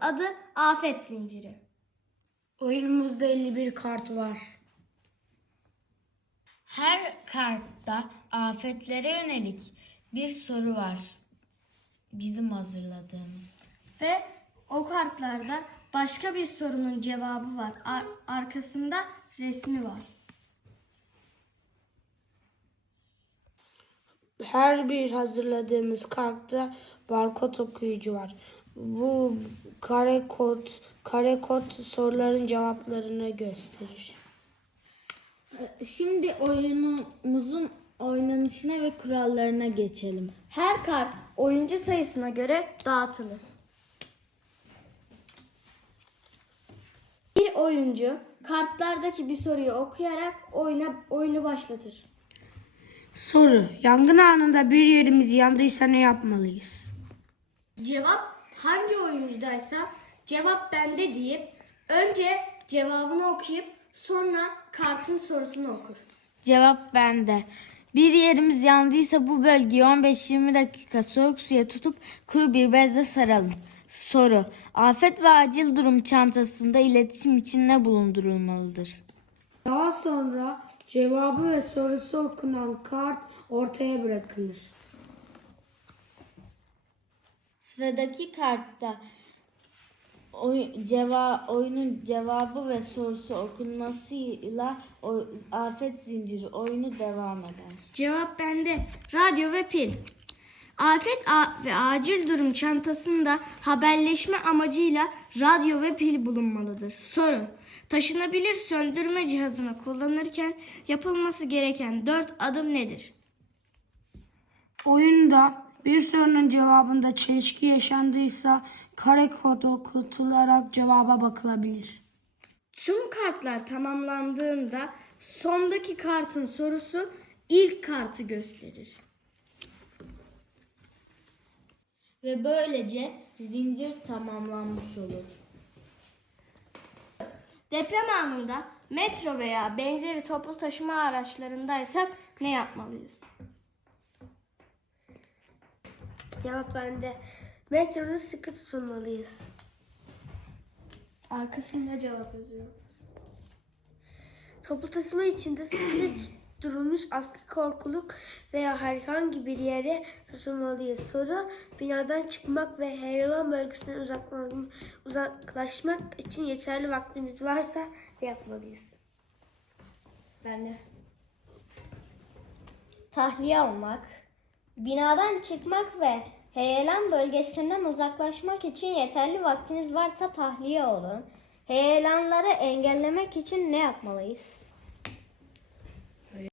adı afet zinciri. Oyunumuzda 51 kart var. Her kartta afetlere yönelik bir soru var. Bizim hazırladığımız. Ve o kartlarda başka bir sorunun cevabı var. Ar- arkasında resmi var. Her bir hazırladığımız kartta barkod okuyucu var. Bu kare kod, kare kod soruların cevaplarını gösterir. Şimdi oyunumuzun oynanışına ve kurallarına geçelim. Her kart oyuncu sayısına göre dağıtılır. Bir oyuncu kartlardaki bir soruyu okuyarak oyuna oyunu başlatır. Soru. Yangın anında bir yerimiz yandıysa ne yapmalıyız? Cevap hangi oyuncudaysa cevap bende deyip önce cevabını okuyup sonra kartın sorusunu okur. Cevap bende. Bir yerimiz yandıysa bu bölgeyi 15-20 dakika soğuk suya tutup kuru bir bezle saralım. Soru. Afet ve acil durum çantasında iletişim için ne bulundurulmalıdır? Daha sonra cevabı ve sorusu okunan kart ortaya bırakılır. Sıradaki kartta oy, ceva, oyunun cevabı ve sorusu okunmasıyla o, afet zinciri oyunu devam eder. Cevap bende. Radyo ve pil. Afet a- ve acil durum çantasında haberleşme amacıyla radyo ve pil bulunmalıdır. Soru. Taşınabilir söndürme cihazını kullanırken yapılması gereken dört adım nedir? Oyunda bir sorunun cevabında çelişki yaşandıysa kare kod okutularak cevaba bakılabilir. Tüm kartlar tamamlandığında sondaki kartın sorusu ilk kartı gösterir. Ve böylece zincir tamamlanmış olur. Deprem anında metro veya benzeri toplu taşıma araçlarındaysak ne yapmalıyız? Cevap bende. Metroda sıkı tutunmalıyız. Arkasında cevap yazıyor. Toplu taşıma içinde sıkı durulmuş askı korkuluk veya herhangi bir yere tutunmalıyız. Soru binadan çıkmak ve heyelan bölgesinden uzaklaşmak için yeterli vaktimiz varsa ne yapmalıyız? Ben de. Tahliye olmak, binadan çıkmak ve heyelan bölgesinden uzaklaşmak için yeterli vaktiniz varsa tahliye olun. Heyelanları engellemek için ne yapmalıyız?